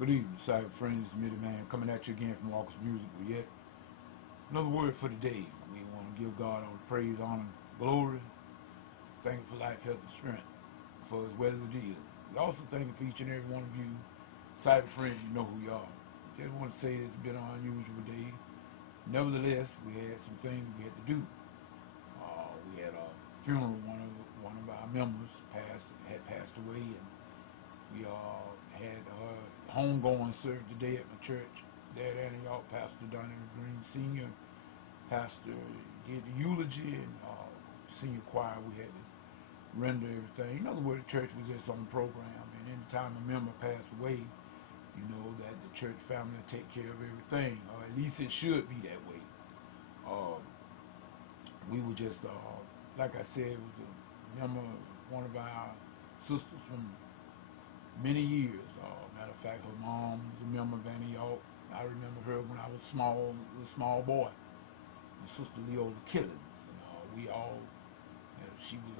Good evening, cyber friends. Mitty Man coming at you again from Walker's Music. We yet another word for today. We want to give God all the praise, honor, glory. Thank you for life, health, and strength for as well as it is. We also thank you for each and every one of you cyber friends. You know who you are. Just want to say it's been an unusual day. Nevertheless, we had some things we had to do. We had a funeral. One of our members had passed away, and we had homegoing service today at my church there at Antioch. Pastor Donnie Green Sr. Pastor gave the eulogy, and senior choir we had to render everything. In other words, the church was its own program, and anytime a member passed away, you know that the church family will take care of everything, or at least it should be that way. We were just, like I said, it was a member, one of our sisters from many years. Matter of fact, her mom was a member of Antioch. I remember her when I was a small boy. My sister Leola Killings. We all, she was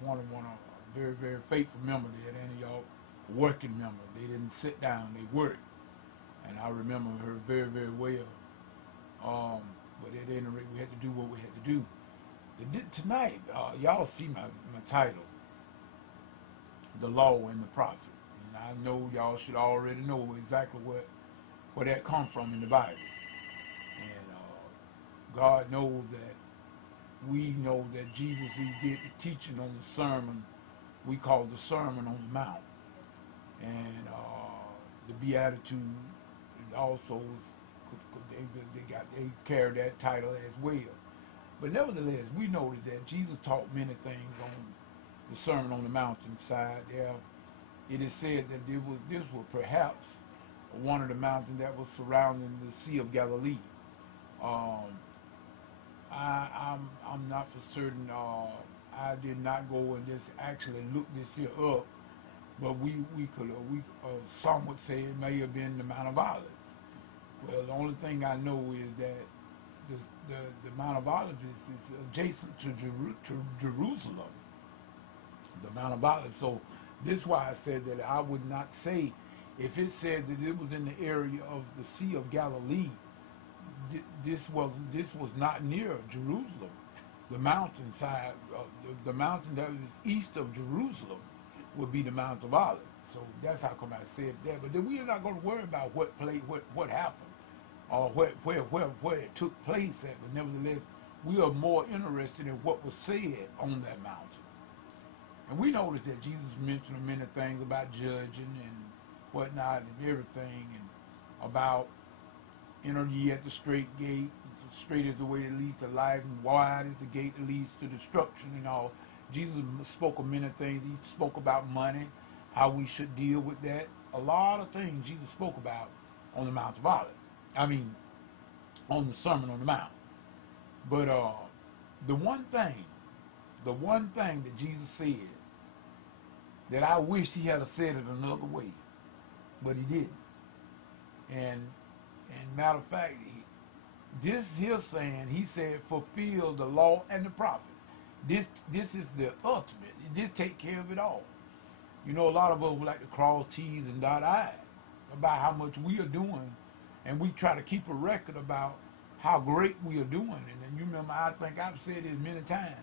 one of a very, very faithful member there at Antioch, a working member. They didn't sit down, they worked. And I remember her very, very well. But at any rate, we had to do what we had to do. Tonight, y'all see my title, The Law and the Prophet. And I know y'all should already know exactly where that comes from in the Bible. And God knows that we know that Jesus, he did the teaching on the sermon we call the Sermon on the Mount. And the Beatitude also they carry that title as well. But nevertheless, we noted that Jesus taught many things on the Sermon on the Mountainside. There, it is said that this was perhaps one of the mountains that was surrounding the Sea of Galilee. I'm not for certain. I did not go and just actually look this here up, but some would say it may have been the Mount of Olives. Well, the only thing I know is that the Mount of Olives is adjacent to Jerusalem, the Mount of Olives. So this is why I said that I would not say, if it said that it was in the area of the Sea of Galilee, this was not near Jerusalem. The mountainside, the mountain that was east of Jerusalem would be the Mount of Olives. So that's how come I said that. But then we are not going to worry about what happened, or where it took place at. But nevertheless, we are more interested in what was said on that mountain. And we noticed that Jesus mentioned many things about judging and whatnot and everything, and about enter ye at the straight gate. Straight is the way that leads to life, and wide is the gate that leads to destruction and all. Jesus spoke of many things. He spoke about money, how we should deal with that. A lot of things Jesus spoke about on the Mount of Olives. I mean, on the Sermon on the Mount. But the one thing that Jesus said that I wish he had said it another way, but he didn't. And matter of fact, this here saying, he said, fulfill the law and the prophets. This is the ultimate. This take care of it all. You know, a lot of us would like to cross T's and dot I's about how much we are doing, and we try to keep a record about how great we are doing. And then you remember, I think I've said this many times,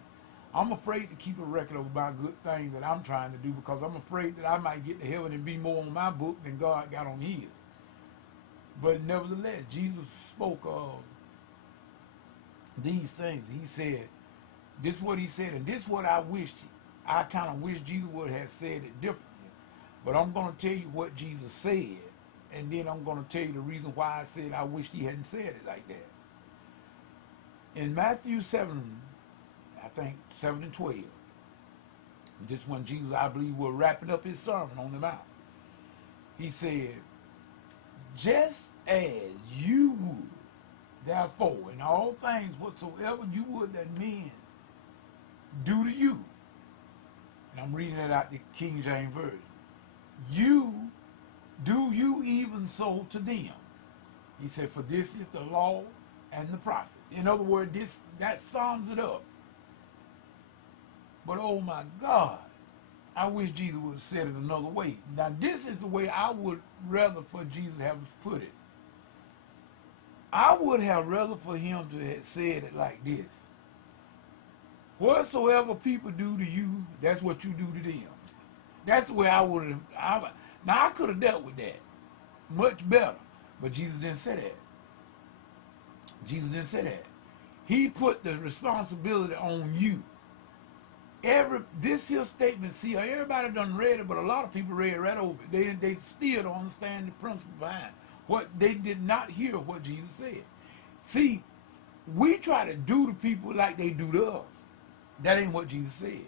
I'm afraid to keep a record of about good things that I'm trying to do, because I'm afraid that I might get to heaven and be more on my book than God got on his. But nevertheless, Jesus spoke of these things. He said, this is what he said, and this is what I wished. I kind of wish Jesus would have said it differently. But I'm going to tell you what Jesus said, and then I'm going to tell you the reason why I said I wished he hadn't said it like that. In Matthew 7, I think 7 and 12, this one Jesus, I believe, was wrapping up his Sermon on the Mount. He said, just as you would, therefore, in all things whatsoever you would that men do to you. And I'm reading it out the King James Version. Do you even so to them. He said, for this is the law and the prophet. In other words, that sums it up. But oh my God, I wish Jesus would have said it another way. Now, this is the way I would rather for Jesus to have put it. I would have rather for him to have said it like this. Whatsoever people do to you, that's what you do to them. That's the way I would have. Now, I could have dealt with that much better, but Jesus didn't say that. Jesus didn't say that. He put the responsibility on you. This here statement, see, everybody done read it, but a lot of people read right over it. They still don't understand the principle behind what they did not hear what Jesus said. See, we try to do to people like they do to us. That ain't what Jesus said.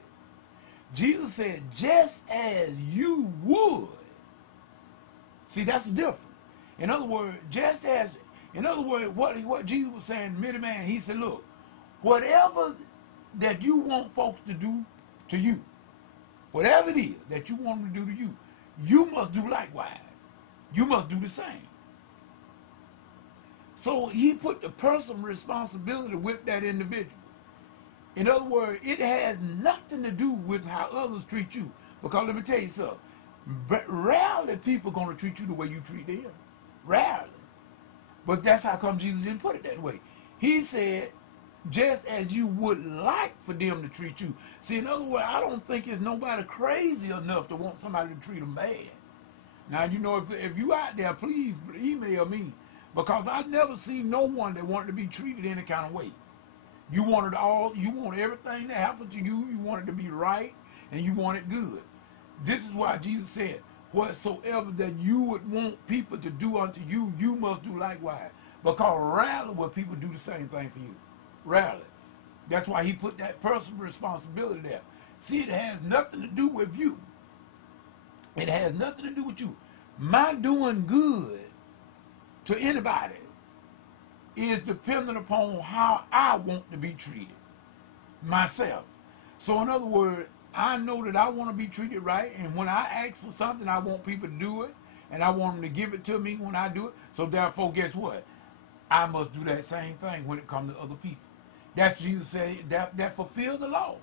Jesus said, just as you would. See, that's the difference. In other words, what Jesus was saying, middle man, he said, look, whatever that you want folks to do to you, whatever it is that you want them to do to you, you must do likewise. You must do the same. So he put the personal responsibility with that individual. In other words, it has nothing to do with how others treat you. Because let me tell you something. Rarely people are going to treat you the way you treat them. Rarely. But that's how come Jesus didn't put it that way. He said, just as you would like for them to treat you. See, in other words, I don't think there's nobody crazy enough to want somebody to treat them bad. Now, you know, if you out there, please email me. Because I've never seen no one that wanted to be treated any kind of way. You want everything to happen to you. You want it to be right, and you want it good. This is why Jesus said, whatsoever that you would want people to do unto you, you must do likewise. Because rarely will people do the same thing for you. Rarely. That's why he put that personal responsibility there. See, it has nothing to do with you. It has nothing to do with you. My doing good to anybody is dependent upon how I want to be treated myself. So in other words, I know that I want to be treated right, and when I ask for something, I want people to do it, and I want them to give it to me when I do it. So therefore, guess what? I must do that same thing when it comes to other people. That's Jesus said that fulfills the law.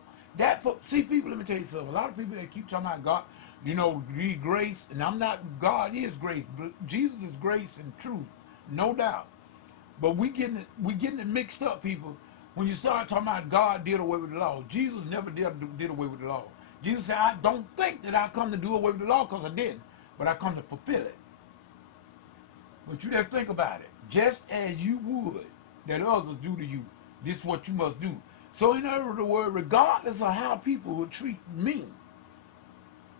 See, people, let me tell you something. A lot of people that keep talking about God, you know, grace, and God is grace. But Jesus is grace and truth, no doubt. But we getting it mixed up, people. When you start talking about God did away with the law, Jesus never did away with the law. Jesus said, I don't think that I come to do away with the law, because I didn't, but I come to fulfill it. But you just think about it. Just as you would that others do to you, this is what you must do. So in other words, regardless of how people will treat me,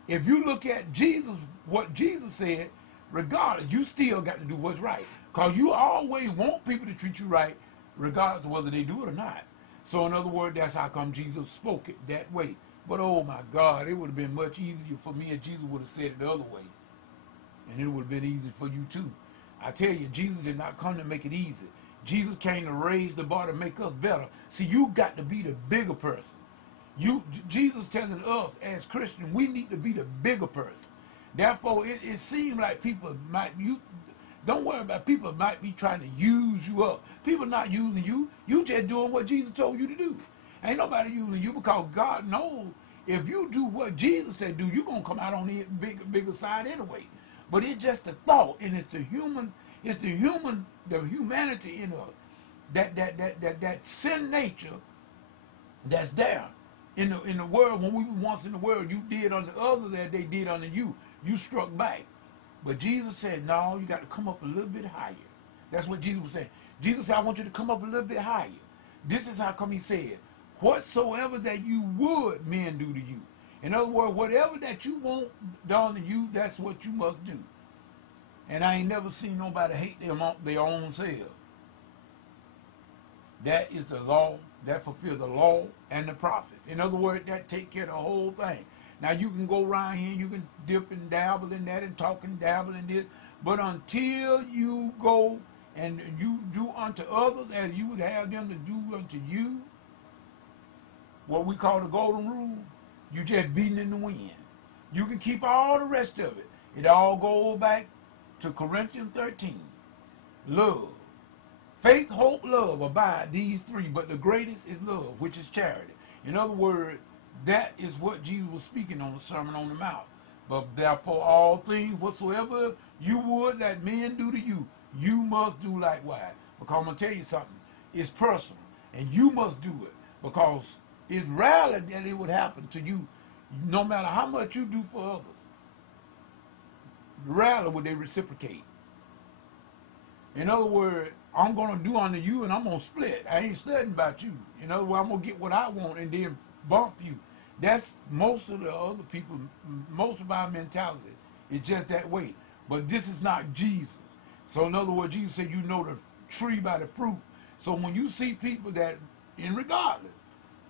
if you look at Jesus, what Jesus said, regardless, you still got to do what's right. Because you always want people to treat you right, regardless of whether they do it or not. So in other words, that's how come Jesus spoke it that way. But oh my God, it would have been much easier for me if Jesus would have said it the other way. And it would have been easy for you too. I tell you, Jesus did not come to make it easy. Jesus came to raise the bar to make us better. See, you got to be the bigger person. Jesus telling us as Christians, we need to be the bigger person. Therefore, it seems like people don't worry about people might be trying to use you up. People not using you. You just doing what Jesus told you to do. Ain't nobody using you, because God knows if you do what Jesus said do, you're going to come out on the bigger side anyway. But it's just a thought, and it's the humanity in us, that sin nature that's there in the world. When we were once in the world, you did unto others that they did unto you. You struck back. But Jesus said, no, you got to come up a little bit higher. That's what Jesus was saying. Jesus said, I want you to come up a little bit higher. This is how come he said, whatsoever that you would men do to you. In other words, whatever that you want done to you, that's what you must do. And I ain't never seen nobody hate their own self. That is the law, that fulfills the law and the prophets. In other words, that take care of the whole thing. Now you can go around here, you can dip and dabble in that and talk and dabble in this, but until you go and you do unto others as you would have them to do unto you, what we call the golden rule, you just beating in the wind. You can keep all the rest of it. It all goes back to Corinthians 13. Love. Faith, hope, love abide, these three, but the greatest is love, which is charity. In other words, That is what Jesus was speaking on the Sermon on the Mount. But therefore all things whatsoever you would that men do to you, you must do likewise. Because I'm going to tell you something. It's personal. And you must do it. Because it's rarely that it would happen to you, no matter how much you do for others. Rarely would they reciprocate. In other words, I'm going to do unto you and I'm going to split. I ain't studying about you. In other words, I'm going to get what I want and then bump you. That's most of the other people, most of our mentality is just that way. But this is not Jesus. So in other words, Jesus said you know the tree by the fruit. So when you see people that, in regardless,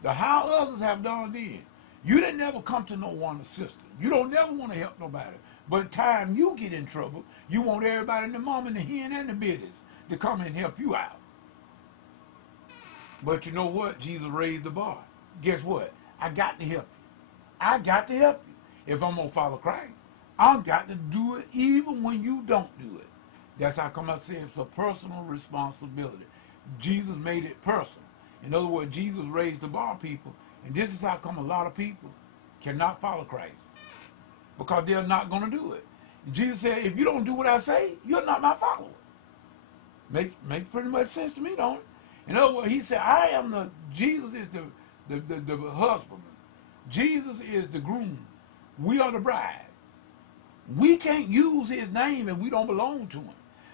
the how others have done then, you didn't never come to no one assistance. You don't never want to help nobody. But the time you get in trouble, you want everybody in the mom and the hen and the business to come and help you out. But you know what? Jesus raised the bar. Guess what? I got to help you. I got to help you. If I'm going to follow Christ, I've got to do it even when you don't do it. That's how come I say it's a personal responsibility. Jesus made it personal. In other words, Jesus raised the bar, people. And this is how come a lot of people cannot follow Christ. Because they're not going to do it. Jesus said, if you don't do what I say, you're not my follower. Makes pretty much sense to me, don't it? In other words, he said, Jesus is the husbandman. Jesus is the groom. We are the bride. We can't use his name if we don't belong to him.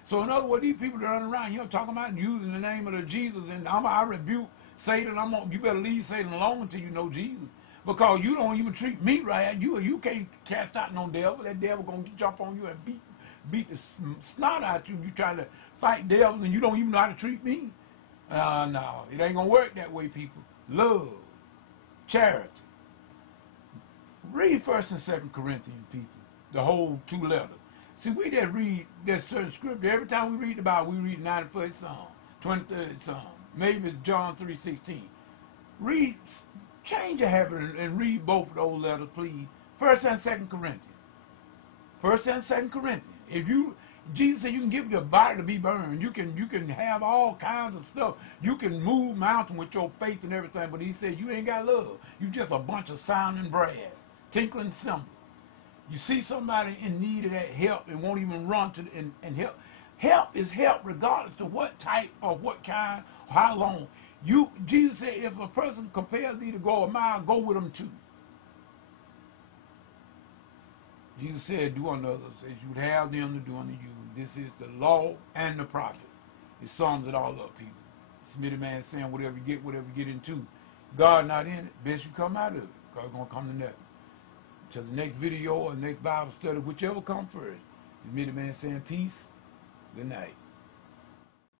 So in other words, these people that run around, you're talking about using the name of the Jesus, and I rebuke Satan. You better leave Satan alone until you know Jesus. Because you don't even treat me right. You can't cast out no devil. That devil going to jump on you and beat the snot out you. You trying to fight devils and you don't even know how to treat me. No, it ain't going to work that way, people. Love, charity. Read 1st and 2nd Corinthians, people. The whole 2 letters. See, we just read that certain scripture. Every time we read the Bible, we read 91st Psalm, 23rd Psalm. Maybe it's John 3:16. Read, change your habit and read both of those letters, please. 1st and 2nd Corinthians. 1st and 2nd Corinthians. Jesus said you can give your body to be burned. You can have all kinds of stuff. You can move mountains with your faith and everything. But he said you ain't got love. You just a bunch of sounding brass, tinkling cymbals. You see somebody in need of that help and won't even run to and help. Help is help regardless of what type or what kind, how long. Jesus said if a person compels thee to go a mile, go with them too. Jesus said, do unto others as you would have them to do unto you. This is the law and the prophet. It sums it all up, people. Smitty man saying whatever you get into. God not in it, best you come out of it. God's going to come to nothing. Till the next video or next Bible study, whichever comes first. Smitty man saying peace. Good night.